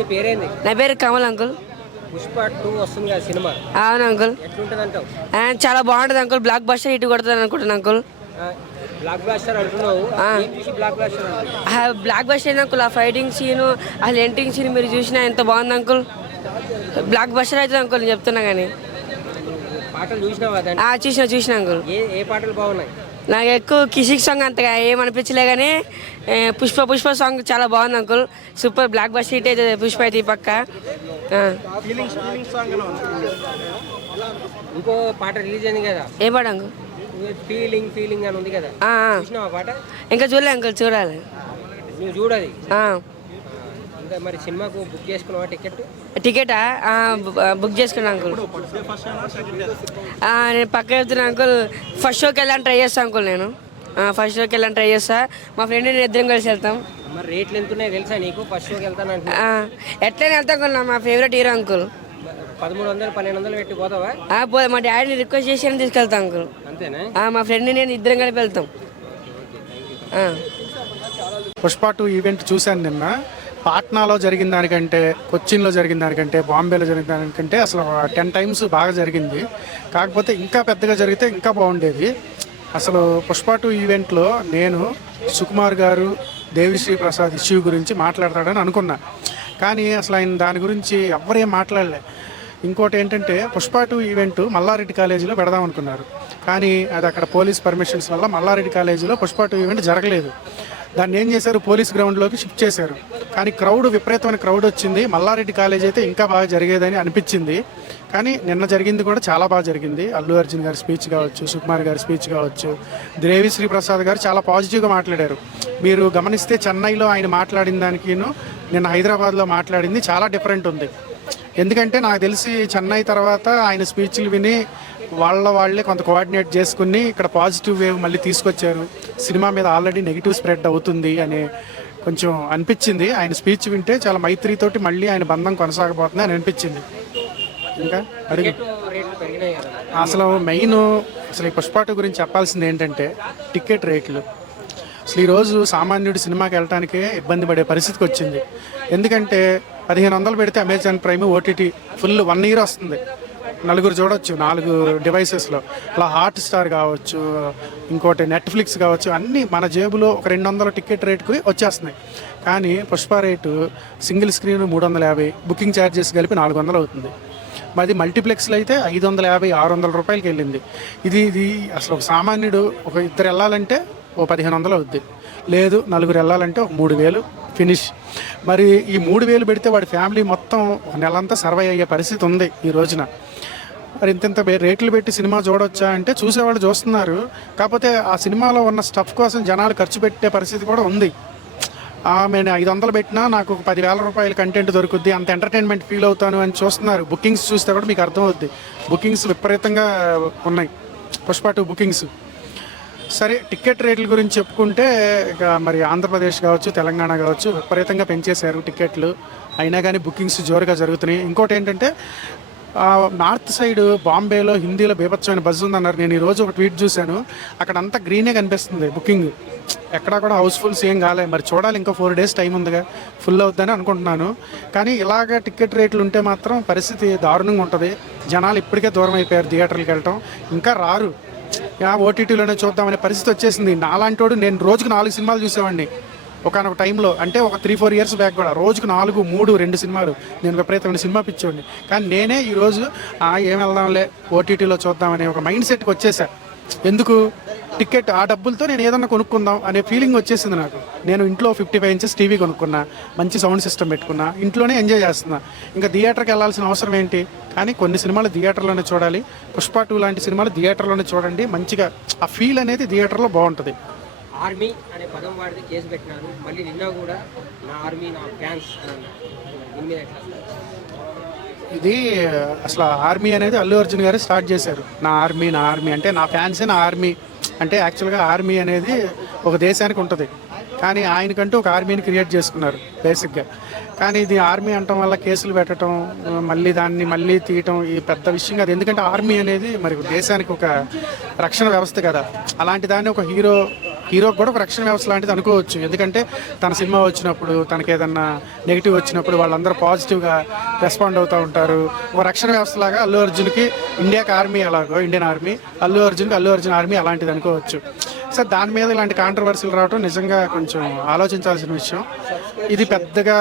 నీ పేరేంది? నా పేరు కమల్ అంకుల్. పుష్ప 2 వస్తుంది కదా సినిమా, అవును అంకుల్. ఎట్లుంటది అంటావు? చాలా బాగుంటుంది అంకుల్. బ్లాక్ బస్టర్ ఇటు కొడుతుంది అనుకుంటున్నాను అంకుల్. బ్లాక్ బాస్టర్ అంటున్నావు, ఏం చూసి బ్లాక్ బాస్టర్ అంటున్నావు? Block buster uncle. ఆ ఫైటింగ్ సీను, ఆ ఎంట్రింగ్ సీన్ మీరు చూసినా ఎంత బాగుంది అంకుల్. బ్లాక్ బస్టర్ అవుతుంది అంకుల్, నేను చెప్తున్నా కానీ. పాటలు చూసినావా? చూసిన అంకుల్. ఏ పాటలు బాగున్నాయి? నాకు ఎక్కువ కిసిక్ సాంగ్ అంతగా ఏమనిపించలే కానీ పుష్ప సాంగ్ చాలా బాగుంది uncle. Super block buster hit అవుతుంది పుష్ప అయితే ఈ పక్క. ఇంకో పాట రిలీజ్ అయింది కదా, ఏ పాట అంకుల్? ఫీలింగ్ అని ఉంది కదా, చూసినావా పాట? ఇంకా చూడలే అంకుల్, చూడాలి. నువ్వు చూడాలి. ఇంకా మరి సినిమాకు బుక్ చేసుకున్నావా టికెటా? బుక్ చేసుకున్నా అంకుల్. నేను పక్క చెప్తున్నా అంకుల్. ఫస్ట్ షోకి వెళ్ళాలని ట్రై చేస్తాను అంకుల్. నేను ఫస్ట్ షోకి వెళ్ళాలని ట్రై చేస్తా. మా ఫ్రెండ్ నేను ఇద్దరం కలిసి వెళ్తాం. మరి రేట్లు ఎంత ఉన్నాయి తెలుసా నీకు? ఫస్ట్ షోకి వెళ్తాను అంటే ఎట్లయినా వెళ్తాం అంకుల్. మా ఫేవరెట్ హీరో అంకుల్. 1300-1200 పెట్టి పోతావా? మా డాడీని రిక్వెస్ట్ చేసి తీసుకెళ్తాం అంకుల్. అంతేనా? మా ఫ్రెండ్ నేను ఇద్దరం కలిపి వెళ్తాం. పుష్ప 2 ఈవెంట్ చూశాను నిన్న. పాట్నాలో జరిగిన దానికంటే, కొచ్చిన్లో జరిగిన దానికంటే, బాంబేలో జరిగిన దానికంటే అసలు 10 టైమ్స్ బాగా జరిగింది. కాకపోతే ఇంకా పెద్దగా జరిగితే ఇంకా బాగుండేది. అసలు పుష్ప 2 ఈవెంట్లో నేను సుకుమార్ గారు దేవిశ్రీ ప్రసాద్ ఇష్యూ గురించి మాట్లాడతాడని అనుకున్నా. కానీ అసలు ఆయన దాని గురించి ఎవ్వరేం మాట్లాడలే. ఇంకోటి ఏంటంటే పుష్ప 2 ఈవెంట్ మల్లారెడ్డి కాలేజీలో పెడదాం అనుకున్నారు. కానీ అది అక్కడ పోలీస్ పర్మిషన్స్ వల్ల మల్లారెడ్డి కాలేజీలో పుష్ప 2 ఈవెంట్ జరగలేదు. దాన్ని ఏం చేశారు, పోలీస్ గ్రౌండ్లోకి షిఫ్ట్ చేశారు. కానీ విపరీతమైన క్రౌడ్ వచ్చింది. మల్లారెడ్డి కాలేజ్ అయితే ఇంకా బాగా జరిగేదని అనిపించింది. కానీ నిన్న జరిగింది కూడా చాలా బాగా జరిగింది. అల్లు అర్జున్ గారి స్పీచ్ కావచ్చు, సుకుమార్ గారి స్పీచ్ కావచ్చు, దేవిశ్రీ ప్రసాద్ గారు చాలా పాజిటివ్గా మాట్లాడారు. మీరు గమనిస్తే చెన్నైలో ఆయన మాట్లాడిన దానికిను నిన్న హైదరాబాద్లో మాట్లాడింది చాలా డిఫరెంట్ ఉంది. ఎందుకంటే నాకు తెలిసి చెన్నై తర్వాత ఆయన స్పీచ్లు విని వాళ్ళే కొంత కోఆర్డినేట్ చేసుకుని ఇక్కడ పాజిటివ్ వేవ్ మళ్ళీ తీసుకొచ్చారు. సినిమా మీద ఆల్రెడీ నెగిటివ్ స్ప్రెడ్ అవుతుంది అని కొంచెం అనిపించింది. ఆయన స్పీచ్ వింటే చాలా మైత్రితోటి మళ్ళీ ఆయన బంధం కొనసాగబోతుంది అని అనిపించింది. ఇంకా అడుగు. అసలు మెయిన్ ఈ పుష్ప 2 గురించి చెప్పాల్సింది ఏంటంటే టికెట్ రేట్లు. అసలు ఈరోజు సామాన్యుడు సినిమాకి వెళ్ళటానికే ఇబ్బంది పడే పరిస్థితికి వచ్చింది. ఎందుకంటే 1500 పెడితే Amazon prime OTT full 1 year వస్తుంది. 4 చూడొచ్చు 4 డివైసెస్లో. అలా హాట్ స్టార్ కావచ్చు, ఇంకోటి నెట్ఫ్లిక్స్ కావచ్చు, అన్నీ మన జేబులో ఒక 200 టికెట్ రేటుకి వచ్చేస్తున్నాయి. కానీ Pushpa rate single screen 350, booking charges కలిపి 400 అవుతుంది. మాది మల్టీప్లెక్స్లో అయితే 550-600 రూపాయలకి వెళ్ళింది. ఇది అసలు ఒక సామాన్యుడు ఒక ఇద్దరు వెళ్ళాలంటే ఓ 1500 అవుద్ది. లేదు 4 వెళ్ళాలంటే ఒక 3000 ఫినిష్. మరి ఈ 3000 పెడితే వాడి ఫ్యామిలీ మొత్తం నెలంతా సర్వై అయ్యే పరిస్థితి ఉంది ఈ రోజున. మరి ఇంత రేట్లు పెట్టి సినిమా చూడొచ్చా అంటే చూసేవాళ్ళు చూస్తున్నారు. కాకపోతే ఆ సినిమాలో ఉన్న స్టఫ్ కోసం జనాలు ఖర్చు పెట్టే పరిస్థితి కూడా ఉంది. నేను 500 పెట్టినా నాకు ఒక 10,000 రూపాయల కంటెంట్ దొరుకుద్ది, అంత ఎంటర్టైన్మెంట్ ఫీల్ అవుతాను అని చూస్తున్నారు. బుకింగ్స్ చూస్తే కూడా మీకు అర్థమవుద్ది. బుకింగ్స్ విపరీతంగా ఉన్నాయి పుష్ప 2 బుకింగ్స్. సరే, టికెట్ రేట్ల గురించి చెప్పుకుంటే ఇక మరి ఆంధ్రప్రదేశ్ కావచ్చు, తెలంగాణ కావచ్చు విపరీతంగా పెంచేశారు టికెట్లు. అయినా కానీ బుకింగ్స్ జోరుగా జరుగుతున్నాయి. ఇంకోటి ఏంటంటే నార్త్ సైడ్ బాంబేలో హిందీలో బీభత్సమైన బజ్ ఉందన్నారు. నేను ఈరోజు ఒక ట్వీట్ చూశాను. అక్కడ అంతా గ్రీనే కనిపిస్తుంది బుకింగ్. ఎక్కడా కూడా హౌస్ఫుల్స్ ఏం కాలే. మరి చూడాలి, ఇంకా 4 days టైం ఉందిగా, ఫుల్ అవుతుందని అనుకుంటున్నాను. కానీ ఇలాగ టికెట్ రేట్లు ఉంటే మాత్రం పరిస్థితి దారుణంగా ఉంటుంది. జనాలు ఇప్పటికే దూరం అయిపోయారు థియేటర్కి వెళ్ళటం, ఇంకా రారు. ఓటీటీలోనే చూద్దామనే పరిస్థితి వచ్చేసింది. నాలాంటోడు నేను రోజుకు 4 సినిమాలు చూసేవాడిని ఒకనొక టైంలో. అంటే ఒక 3-4 years బ్యాక్ కూడా రోజుకు 4, 3, 2 సినిమాలు. నేను విపరీతమైన సినిమా పిచ్చోడిని. కానీ నేనే ఈరోజు ఏం వెళ్దాంలే ఓటీటీలో చూద్దామనే ఒక మైండ్ సెట్కి వచ్చేసా. ఎందుకు? టికెట్ ఆ డబ్బులతో నేను ఏదన్నా కొనుక్కుందాం అనే ఫీలింగ్ వచ్చేసింది నాకు. నేను ఇంట్లో 55 inches టీవీ కొనుక్కున్నా, మంచి సౌండ్ సిస్టమ్ పెట్టుకున్నా, ఇంట్లోనే ఎంజాయ్ చేస్తున్నా. ఇంకా థియేటర్కి వెళ్ళాల్సిన అవసరం ఏంటి? కానీ కొన్ని సినిమాలు థియేటర్లోనే చూడాలి. పుష్ప 2 లాంటి సినిమాలు థియేటర్లోనే చూడండి. మంచిగా ఆ ఫీల్ అనేది థియేటర్లో బాగుంటుంది. ఆర్మీ అనే పదం వాడితే కేసు పెట్టినారు. మళ్ళీ నిన్న కూడా నా ఆర్మీ నా ఫ్యాన్స్ ఇది అసలు ఆర్మీ అనేది అల్లు అర్జున్ గారు స్టార్ట్ చేశారు. నా ఆర్మీ అంటే నా ఫ్యాన్సే నా ఆర్మీ. అంటే యాక్చువల్గా ఆర్మీ అనేది ఒక దేశానికి ఉంటుంది, కానీ ఆయనకంటూ ఒక ఆర్మీని క్రియేట్ చేసుకున్నారు బేసిక్గా. కానీ ఇది ఆర్మీ అనటం వల్ల కేసులు పెట్టడం, మళ్ళీ తీయటం ఈ పెద్ద విషయం కాదు. ఎందుకంటే ఆర్మీ అనేది మరి దేశానికి ఒక రక్షణ వ్యవస్థ కదా. అలాంటి దాన్ని ఒక హీరో హీరోకి కూడా ఒక రక్షణ వ్యవస్థ లాంటిది అనుకోవచ్చు. ఎందుకంటే తన సినిమా వచ్చినప్పుడు, తనకి ఏదన్నా నెగిటివ్ వచ్చినప్పుడు వాళ్ళందరూ పాజిటివ్గా రెస్పాండ్ అవుతూ ఉంటారు. ఒక రక్షణ వ్యవస్థ లాగా అల్లు అర్జున్కి ఇండియాకి ఆర్మీ ఎలాగో Indian army, Allu Arjun army అలాంటిది అనుకోవచ్చు. సో దాని మీద ఇలాంటి కాంట్రవర్సీలు రావడం నిజంగా కొంచెం ఆలోచించాల్సిన విషయం. ఇది పెద్దగా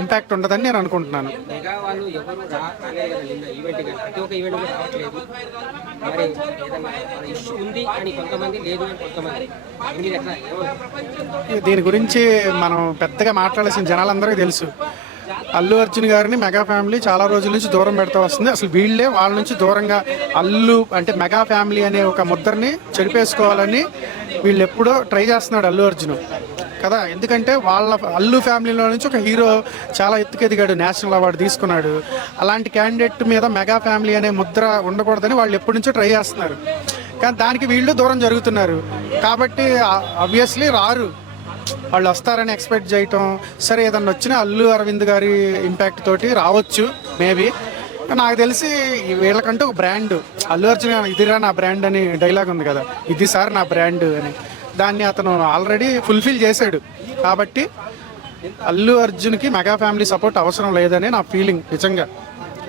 ఇంపాక్ట్ ఉండదని నేను అనుకుంటున్నాను. మెగా వాళ్ళు ఎవరు రాలేదు కదా నిన్న ఈవెంట్, కానీ ప్రతి ఒక్క ఈవెంట్ కూడా రావట్లేదు. మరి ఏదన్నా ఇష్యూ ఉంది అని కొంతమంది, లేదు అని కొంతమంది, మీరు ఎట్లా ఏమంటారు? దీని గురించి మనం పెద్దగా మాట్లాడాల్సిన జనాలందరికీ తెలుసు. అల్లు అర్జున్ గారిని మెగా ఫ్యామిలీ చాలా రోజుల నుంచి దూరం పెడతా వస్తుంది. అసలు వీళ్ళే వాళ్ళ నుంచి దూరంగా అల్లు అంటే మెగా ఫ్యామిలీ అనే ఒక ముద్రని చెరిపేసుకోవాలని వీళ్ళు ఎప్పుడో ట్రై చేస్తున్నాడు అల్లు అర్జున్ కదా. ఎందుకంటే వాళ్ళ అల్లు ఫ్యామిలీలో నుంచి ఒక హీరో చాలా ఎత్తుకెదిగాడు, నేషనల్ అవార్డు తీసుకున్నాడు. అలాంటి క్యాండిడేట్ మీద మెగా ఫ్యామిలీ అనే ముద్ర ఉండకూడదని వాళ్ళు ఎప్పటి నుంచో ట్రై చేస్తున్నారు. కానీ దానికి వీళ్ళు దూరం జరుగుతున్నారు. కాబట్టి ఆబ్వియస్లీ రారు, వాళ్ళు వస్తారని ఎక్స్పెక్ట్ చేయటం. సరే ఏదన్నా వచ్చినా అల్లు అరవింద్ గారి ఇంపాక్ట్ తోటి రావచ్చు మేబీ. నాకు తెలిసి వీళ్ళకంటూ ఒక బ్రాండ్, అల్లు అర్జున్ ఇదిరా నా బ్రాండ్ అని డైలాగ్ ఉంది కదా, ఇది సార్ నా బ్రాండ్ అని, దాన్ని అతను ఆల్రెడీ ఫుల్ఫిల్ చేశాడు. కాబట్టి అల్లు అర్జున్కి మెగా ఫ్యామిలీ సపోర్ట్ అవసరం లేదని నా ఫీలింగ్. నిజంగా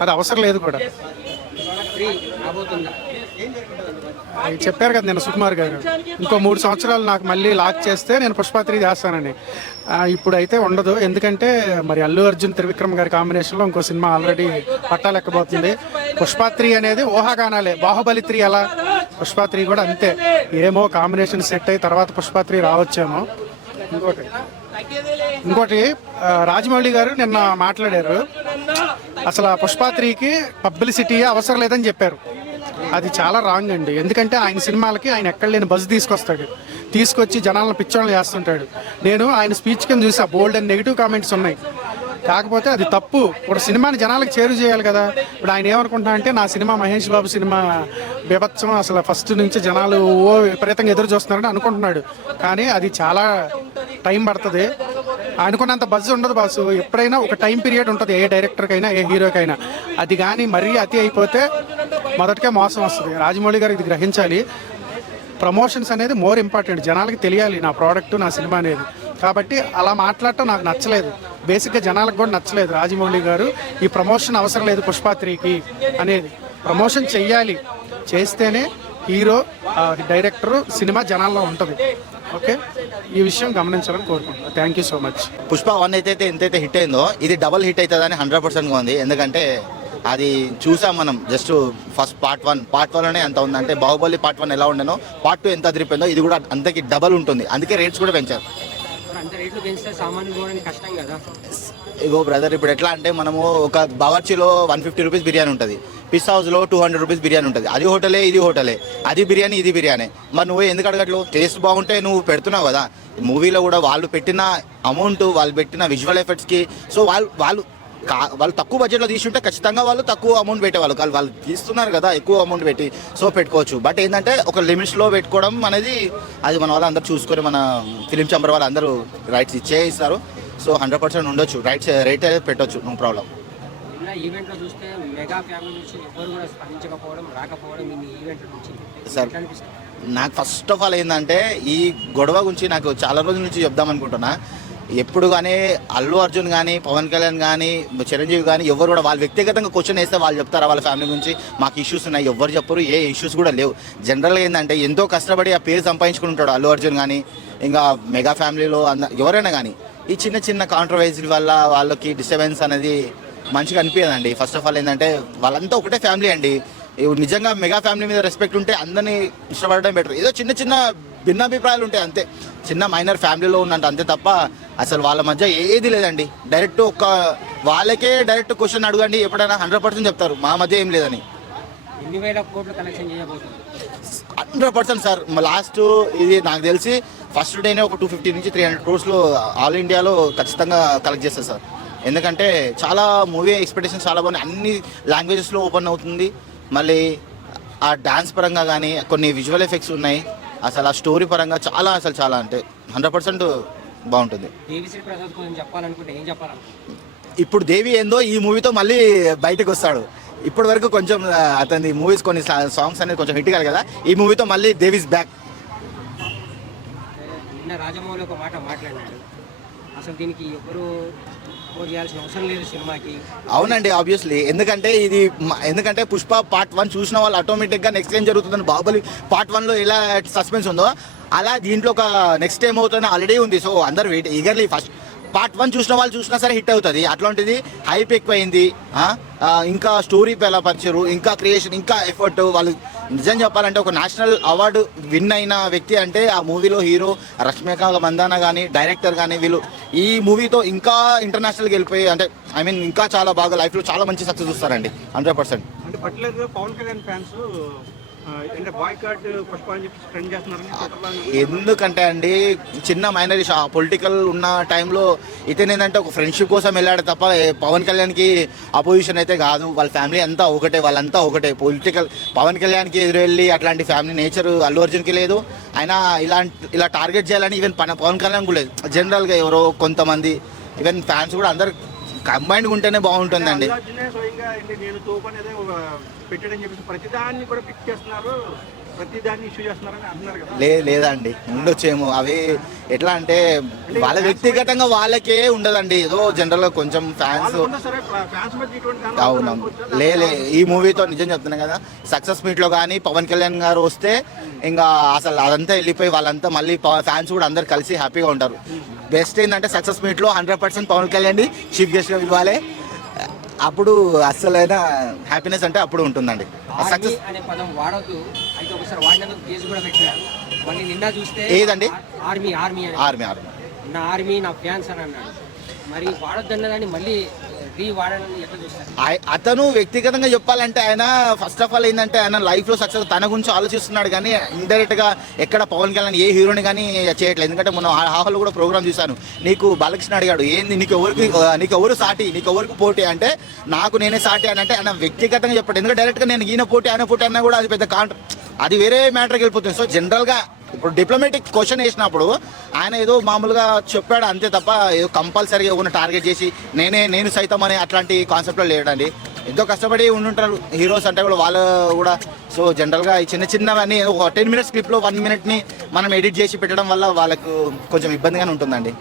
అది అవసరం లేదు కూడా. ఫ్రీ రాబోతుందా? చెప్పారు కదా నేను సుకుమార్ గారు, ఇంకో 3 సంవత్సరాలు నాకు మళ్ళీ లాక్ చేస్తే నేను పుష్ప 3 చేస్తానని. ఇప్పుడైతే ఉండదు. ఎందుకంటే మరి అల్లు అర్జున్ త్రివిక్రమ్ గారి కాంబినేషన్లో ఇంకో సినిమా ఆల్రెడీ పట్టాలెక్కబోతుంది. పుష్ప 3 అనేది ఊహాగానాలే. బాహుబలి 3 ఎలా, పుష్ప 3 కూడా అంతే. ఏమో కాంబినేషన్ సెట్ అయ్యి తర్వాత పుష్ప 3 రావచ్చేమో. ఇంకోటి రాజమౌళి గారు నిన్న మాట్లాడారు, అసలు పుష్ప 3కి పబ్లిసిటీ అవసరం లేదని చెప్పారు. అది చాలా రాంగ్ అండి. ఎందుకంటే ఆయన సినిమాలకి ఆయన ఎక్కడ లేని బజ్ తీసుకొచ్చి జనాలను పిచ్చోళ్ళు చేస్తుంటాడు. నేను ఆయన స్పీచ్ కింద చూసా, బోల్డ్ అండ్ నెగిటివ్ కామెంట్స్ ఉన్నాయి. కాకపోతే అది తప్పు. ఇప్పుడు సినిమాని జనాలకు చేరు చేయాలి కదా. ఇప్పుడు ఆయన ఏమనుకుంటున్నా అంటే నా సినిమా మహేష్ బాబు సినిమా బీభత్సం, అసలు ఫస్ట్ నుంచి జనాలు విపరీతంగా ఎదురు చూస్తున్నారని అనుకుంటున్నాడు. కానీ అది చాలా టైం పడుతుంది. అనుకున్నంత బజ్ ఉండదు బాసు. ఎప్పుడైనా ఒక టైం పీరియడ్ ఉంటుంది ఏ డైరెక్టర్కైనా ఏ హీరోకైనా. అది కానీ మరీ అతి అయిపోతే మొదటికే మోసం వస్తుంది. రాజమౌళి గారు ఇది గ్రహించాలి. ప్రమోషన్స్ అనేది మోర్ ఇంపార్టెంట్. జనాలకి తెలియాలి నా ప్రోడక్ట్, నా సినిమా అనేది. కాబట్టి అలా మాట్లాడటం నాకు నచ్చలేదు. బేసిక్గా జనాలకు కూడా నచ్చలేదు. రాజమౌళి గారు ఈ ప్రమోషన్ అవసరం లేదు పుష్ప 3కి అనేది. ప్రమోషన్ చెయ్యాలి, చేస్తేనే హీరో డైరెక్టర్ సినిమా జనాల్లో ఉంటుంది. ఓకే, ఈ విషయం గమనించాలని కోరుకుంటున్నాను. Thank you so much. Pushpa 1 అయితే ఎంతైతే హిట్ అయిందో ఇది డబల్ హిట్ అవుతుందని 100%గా ఉంది. ఎందుకంటే అది చూసాం మనం. జస్ట్ ఫస్ట్ పార్ట్ 1లోనే ఎంత ఉందంటే బాహుబలి పార్ట్ 1 ఎలా ఉండనో పార్ట్ 2 ఎంత అదిరిపోయిందో ఇది కూడా అంతకి డబల్ ఉంటుంది. అందుకే రేట్స్ కూడా పెంచారు. అంత రేట్లు పెంచితే సామాన్యులు కూడా కష్టం కదా. ఇగో బ్రదర్, ఇప్పుడు ఎట్లా అంటే మనము ఒక బావర్చిలో 150 రూపీస్ బిర్యానీ ఉంటుంది, పిస్ హౌస్లో 200 రూపీస్ బిర్యానీ ఉంటుంది. అది హోటలే ఇది హోటలే, అది బిర్యానీ ఇది బిర్యానీ. మరి నువ్వు ఎందుకు అడగట్లు? టేస్ట్ బాగుంటే నువ్వు పెడుతున్నావు కదా. మూవీలో కూడా వాళ్ళు పెట్టిన అమౌంట్, వాళ్ళు పెట్టిన విజువల్ ఎఫెక్ట్స్కి, సో వాళ్ళు తక్కువ బడ్జెట్లో తీసుంటే ఖచ్చితంగా వాళ్ళు తక్కువ అమౌంట్ పెట్టేవాళ్ళు. వాళ్ళు తీస్తున్నారు కదా ఎక్కువ అమౌంట్ పెట్టి, సో పెట్టుకోవచ్చు. బట్ ఏంటంటే ఒక లిమిట్స్లో పెట్టుకోవడం అనేది అది మన వాళ్ళు అందరూ చూసుకొని, మన ఫిలిం ఛాంబర్ వాళ్ళు అందరూ రైట్స్ ఇస్తారు. సో 100% ఉండొచ్చు, రేట్ అయితే పెట్టొచ్చు, నో ప్రాబ్లం. నిన్న ఈవెంట్లో చూస్తే మెగా ఫ్యామిలీ నుంచి ఎవరు కూడా స్పందించకపోవడం, రాకపోవడం ఈ ఈవెంట్ నుంచి సార్ నాకు ఫస్ట్ ఆఫ్ ఆల్ ఏంటంటే ఈ గొడవ గురించి నాకు చాలా రోజుల నుంచి చెప్దామనుకుంటున్నా. ఎప్పుడు కానీ అల్లు అర్జున్ కానీ, పవన్ కళ్యాణ్ కానీ, చిరంజీవి కానీ ఎవరు కూడా వాళ్ళు వ్యక్తిగతంగా క్వశ్చన్ వేస్తే వాళ్ళు చెప్తారా వాళ్ళ ఫ్యామిలీ గురించి మాకు ఇష్యూస్ ఉన్నాయి? ఎవరు చెప్పరు, ఏ ఇష్యూస్ కూడా లేవు. జనరల్గా ఏంటంటే ఎంతో కష్టపడి ఆ పేరు సంపాదించుకుంటాడు అల్లు అర్జున్ కానీ, ఇంకా మెగా ఫ్యామిలీలో ఎవరైనా కానీ ఈ చిన్న చిన్న కాంట్రవర్సీ వల్ల వాళ్ళకి డిస్టర్బెన్స్ అనేది మంచిగా అనిపించదండి. ఫస్ట్ ఆఫ్ ఆల్ ఏంటంటే వాళ్ళంతా ఒకటే ఫ్యామిలీ అండి. నిజంగా మెగా ఫ్యామిలీ మీద రెస్పెక్ట్ ఉంటే అందరినీ ఇష్టపడడం బెటర్. ఏదో చిన్న చిన్న భిన్నాభిప్రాయాలు ఉంటాయి అంతే, చిన్న మైనర్ ఫ్యామిలీలో ఉన్నట్టు అంతే తప్ప అసలు వాళ్ళ మధ్య ఏది లేదండి. డైరెక్ట్ వాళ్ళకే డైరెక్ట్ క్వశ్చన్ అడగండి, ఎప్పుడైనా 100% చెప్తారు మా మధ్య ఏం లేదని. ఎన్ని వేల కోట్లు కలెక్షన్ చేయబోతుంది? 100% సార్. లాస్ట్ ఇది నాకు తెలిసి ఫస్ట్ డేనే ఒక 250 నుంచి 300 crores ఆల్ ఇండియాలో ఖచ్చితంగా కలెక్ట్ చేస్తారు సార్. ఎందుకంటే చాలా మూవీ ఎక్స్పెక్టేషన్స్ చాలా బాగున్నాయి, అన్ని లాంగ్వేజెస్లో ఓపెన్ అవుతుంది. మళ్ళీ ఆ డాన్స్ పరంగా కానీ కొన్ని విజువల్ ఎఫెక్ట్స్ ఉన్నాయి. అసలు ఆ స్టోరీ పరంగా చాలా అంటే 100% బాగుంటుంది. దేవిశ్రీ ప్రసాద్ గురించి చెప్పాలనుకుంటే ఏం చెప్పాలనుకుంటున్నాను? ఇప్పుడు దేవి ఏందో ఈ మూవీతో మళ్ళీ బయటకు వస్తాడు. ఇప్పటి వరకు కొంచెం అతని మూవీస్ కొన్ని సాంగ్స్ అనేది కొంచెం హిట్ కాదు కదా, ఈ మూవీతో మళ్ళీ దేవిస్ బ్యాక్. రాజమౌళి ఒక మాట మాట్లాడినాడు, అసలు దీనికి ఎవరు సపోర్ట్ చేయాల్సిన అవసరం లేదు సినిమాకి. అవునండి, ఆబ్వియస్లీ. ఎందుకంటే పుష్ప పార్ట్ 1 చూసిన వాళ్ళు ఆటోమేటిక్గా నెక్స్ట్ ఏం జరుగుతుందని, బాహుబలి పార్ట్ 1లో ఎలా సస్పెన్స్ ఉందో అలా దీంట్లో ఒక నెక్స్ట్ ఏమవుతుందని ఆల్రెడీ ఉంది. సో అందరు వెయిట్ ఈగర్లీ ఫస్ట్ పార్ట్ 1 చూసిన వాళ్ళు చూసినా సరే హిట్ అవుతుంది. అట్లాంటిది హైప్ ఎక్కువైంది. ఇంకా స్టోరీ ఎలా పరిచారు, ఇంకా క్రియేషన్, ఇంకా ఎఫర్ట్. వాళ్ళు నిజం చెప్పాలంటే ఒక నేషనల్ అవార్డు విన్ అయిన వ్యక్తి అంటే ఆ మూవీలో హీరో రష్మిక మందాన కానీ డైరెక్టర్ కానీ వీళ్ళు ఈ మూవీతో ఇంకా ఇంటర్నేషనల్కి వెళ్ళిపోయి అంటే ఇంకా చాలా బాగా లైఫ్లో చాలా మంచి సక్సెస్ వస్తారండి 100%. అంటే పర్టికులర్గా పవన్ కళ్యాణ్ ఫ్యాన్స్ అంటే బాయ్కాట్ పుష్ప అని చెప్పి ట్రెండ్ చేస్తున్నారని. ఎందుకంటే అండి చిన్న మైనర్ పొలిటికల్ ఉన్న టైంలో ఇతను ఏంటంటే ఒక ఫ్రెండ్షిప్ కోసం వెళ్ళాడు తప్ప పవన్ కళ్యాణ్కి అపోజిషన్ అయితే కాదు. వాళ్ళ ఫ్యామిలీ అంతా ఒకటే, వాళ్ళంతా ఒకటే. పొలిటికల్ పవన్ కళ్యాణ్కి ఎదురు వెళ్ళి అట్లాంటి ఫ్యామిలీ నేచర్ అల్లు అర్జున్కి లేదు. ఆయన ఇలా టార్గెట్ చేయాలని ఈవెన్ పవన్ కళ్యాణ్ కూడా లేదు. జనరల్గా ఎవరో కొంతమంది ఈవెన్ ఫ్యాన్స్ కూడా అందరు కంబైన్డ్గా ఉంటేనే బాగుంటుందండి. స్వయంగా నేను తోపనేదే పెట్టాడని చెప్పేసి ప్రతిదాన్ని కూడా పిక్ చేస్తున్నారు, ప్రతిదాన్ని ఇష్యూ చేస్తున్నారని అంటున్నారు కదా. లేదండి, ఉండొచ్చేమో. అవి ఎట్లా అంటే వాళ్ళ వ్యక్తిగతంగా వాళ్ళకే ఉండదండి. ఏదో జనరల్గా కొంచెం ఫ్యాన్స్. అవునవును, లే ఈ మూవీతో నిజం చెప్తున్నాను కదా, సక్సెస్ మీట్లో కానీ పవన్ కళ్యాణ్ గారు వస్తే ఇంకా అసలు అదంతా వెళ్ళిపోయి వాళ్ళంతా మళ్ళీ ఫ్యాన్స్ కూడా అందరు కలిసి హ్యాపీగా ఉంటారు. బెస్ట్ ఏంటంటే సక్సెస్ మీట్లో 100% పవన్ కళ్యాణ్ చీఫ్ గెస్ట్గా ఇవ్వాలి. అప్పుడు అస్సలైన హ్యాపీనెస్ అంటే అప్పుడు ఉంటుందండి. సక్సెస్ అనే పదం వాడొద్దు అయితే ఒకసారి వాడినందుకు కేసు కూడా పెట్టారు. మళ్ళీ నిన్న చూస్తే ఏదండి ఆర్మీ నా ఆర్మీ నా ఫ్యాన్స్ అని అన్నాడు. మరి వాడొద్దు అన్నదాన్ని మళ్ళీ వాడాలని ఎట్లా చూస్తారు? అతను వ్యక్తిగతంగా చెప్పాలంటే ఆయన ఫస్ట్ ఆఫ్ ఆల్ ఏంటంటే ఆయన లైఫ్లో సక్సెస్ తన గురించి ఆలోచిస్తున్నాడు కానీ ఇండైరెక్ట్గా ఎక్కడ పవన్ కళ్యాణ్ ఏ హీరోని కానీ చేయట్లేదు. ఎందుకంటే మనం హాల్లో కూడా ప్రోగ్రామ్ చూశాను. నీకు బాలకృష్ణ అడిగాడు ఏంది నీకు ఎవరు సాటి, నీకు ఎవరికి పోటీ అంటే నాకు నేనే సాటి అని అంటే ఆయన వ్యక్తిగతంగా చెప్పాడు. ఎందుకంటే డైరెక్ట్గా నేను ఈయన పోటీ ఆయన పోటీ అన్నా కూడా అది పెద్ద అది వేరే మ్యాటర్కి వెళ్ళిపోతుంది. సో జనరల్గా ఇప్పుడు డిప్లొమాటిక్ క్వశ్చన్ వేసినప్పుడు ఆయన ఏదో మామూలుగా చెప్పాడు అంతే తప్ప ఏదో కంపల్సరీగా ఏమైనా టార్గెట్ చేసి నేను సైతం అనే అట్లాంటి కాన్సెప్ట్లో లేడండి. ఎంతో కష్టపడి ఉండుంటారు హీరోస్ అంటే కూడా వాళ్ళు కూడా. సో జనరల్గా ఈ చిన్నవన్నీ ఒక 10 minutes క్లిప్లో 1 minute మనం ఎడిట్ చేసి పెట్టడం వల్ల వాళ్ళకు కొంచెం ఇబ్బందిగానే ఉంటుందండి.